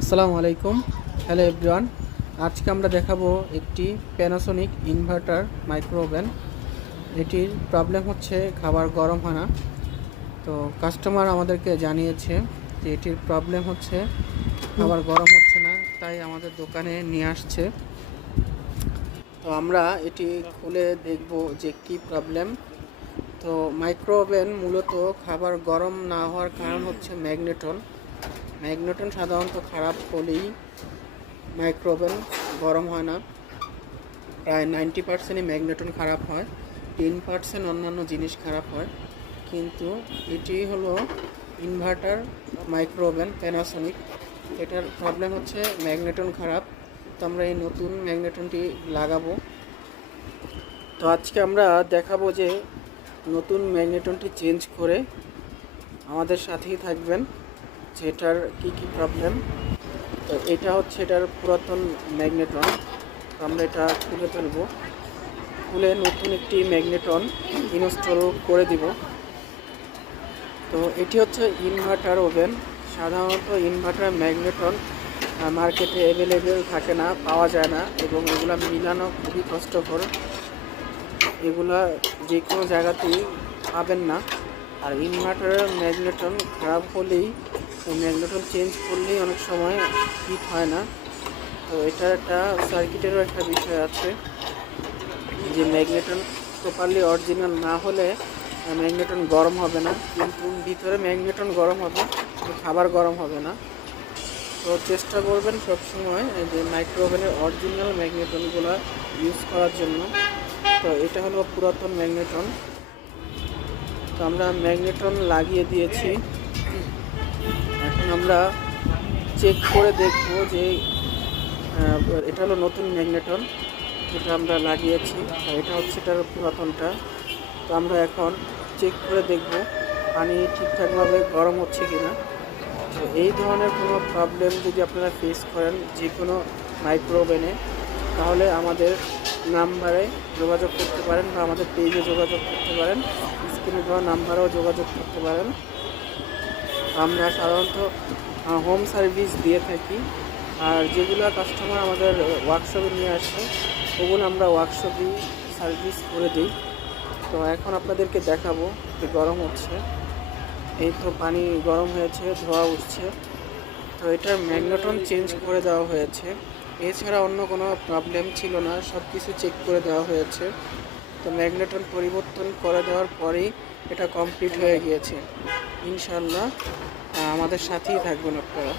আসসালামু আলাইকুম। Hello everyone. আজকে আমরা দেখাবো একটি প্যানাসোনিক ইনভার্টার মাইক্রো ওভেন। এটির প্রবলেম হচ্ছে খাবার গরম হয় না। তো কাস্টমার আমাদেরকে জানিয়েছে যে এটির প্রবলেম হচ্ছে খাবার গরম হচ্ছে না, তাই আমাদের দোকানে নিয়ে আসছে। তো আমরা এটি খুলে দেখব যে কি প্রবলেম। তো মাইক্রো ওভেন মূলত খাবার গরম না হওয়ার কারণ হচ্ছে ম্যাগনেটন সাধারণত খারাপ হলেই মাইক্রো ওভেন গরম হয় না। প্রায় 90%ই ম্যাগনেটন খারাপ হয়, 10% অন্যান্য জিনিস খারাপ হয়। কিন্তু এটি হলো ইনভার্টার মাইক্রো ওভেন প্যানাসোনিক। এটার প্রবলেম হচ্ছে ম্যাগনেটন খারাপ। তো আমরা এই নতুন ম্যাগনেটনটি লাগাবো। তো আজকে আমরা দেখাবো যে নতুন ম্যাগনেটনটি চেঞ্জ করে। আমাদের সাথেই থাকবেন যে এটার কী প্রবলেম। তো এটা হচ্ছে এটার পুরাতন ম্যাগনেটন। তো আমরা এটা খুলে ফেলবো, খুলে নতুন একটি ম্যাগনেটন ইনস্টল করে দিব। তো এটি হচ্ছে ইনভার্টার ওভেন। সাধারণত ইনভার্টার ম্যাগনেটন মার্কেটে অ্যাভেলেবেল থাকে না, পাওয়া যায় না, এবং এগুলো মিলানো খুবই কষ্টকর। এগুলা যে কোনো জায়গাতেই পাবেন না। আর ইনভার্টারের ম্যাগনেটন খারাপ হলেই, ম্যাগনেটন চেঞ্জ করলেই অনেক সময় ঠিক হয় না। তো এটা একটা সার্কিটেরও একটা বিষয় আছে যে ম্যাগনেটন প্রপারলি অরিজিনাল না হলে ম্যাগনেটন গরম হবে না, কিন্তু ভিতরে ম্যাগনেটন গরম হবে, খাবার গরম হবে না। তো চেষ্টা করবেন সবসময় যে মাইক্রো ওভেনের অরিজিনাল ম্যাগনেটনগুলো ইউজ করার জন্য। তো এটা হলো পুরাতন ম্যাগনেটন। তো আমরা ম্যাগনেটন লাগিয়ে দিয়েছি। এখন আমরা চেক করে দেখব যে এটা হলো নতুন ম্যাগনেটন যেটা আমরা লাগিয়েছি, আর এটা হচ্ছে এটার পুরাতনটা। তো আমরা এখন চেক করে দেখব পানি ঠিকঠাকভাবে গরম হচ্ছে কিনা। তো এই ধরনের কোনো প্রবলেম যদি আপনারা ফেস করেন যে কোনো মাইক্রো ওভেনে, তাহলে আমাদের নাম্বারে যোগাযোগ করতে পারেন বা আমাদের পেজে যোগাযোগ করতে পারেন, স্ক্রিনে দেওয়া নাম্বারেও যোগাযোগ করতে পারেন। আমরা সাধারণত হোম সার্ভিস দিয়ে থাকি, আর যেগুলো কাস্টমার আমাদের ওয়ার্কশপে নিয়ে আসে ওগুলো আমরা ওয়ার্কশপেই সার্ভিস করে দিই। তো এখন আপনাদেরকে দেখাবো যে গরম হচ্ছে। এই তো পানি গরম হয়েছে, ধোয়া উঠছে। তো এটার ম্যাগনেটন চেঞ্জ করে দেওয়া হয়েছে, এছাড়া অন্য কোনো প্রবলেম ছিল না, সব কিছু চেক করে দেওয়া হয়েছে। তো ম্যাগনেটন পরিবর্তন করে দেওয়ার পরেই এটা কমপ্লিট হয়ে গিয়েছে। ইনশাল্লাহ আমাদের সাথেই থাকবেন আপনারা।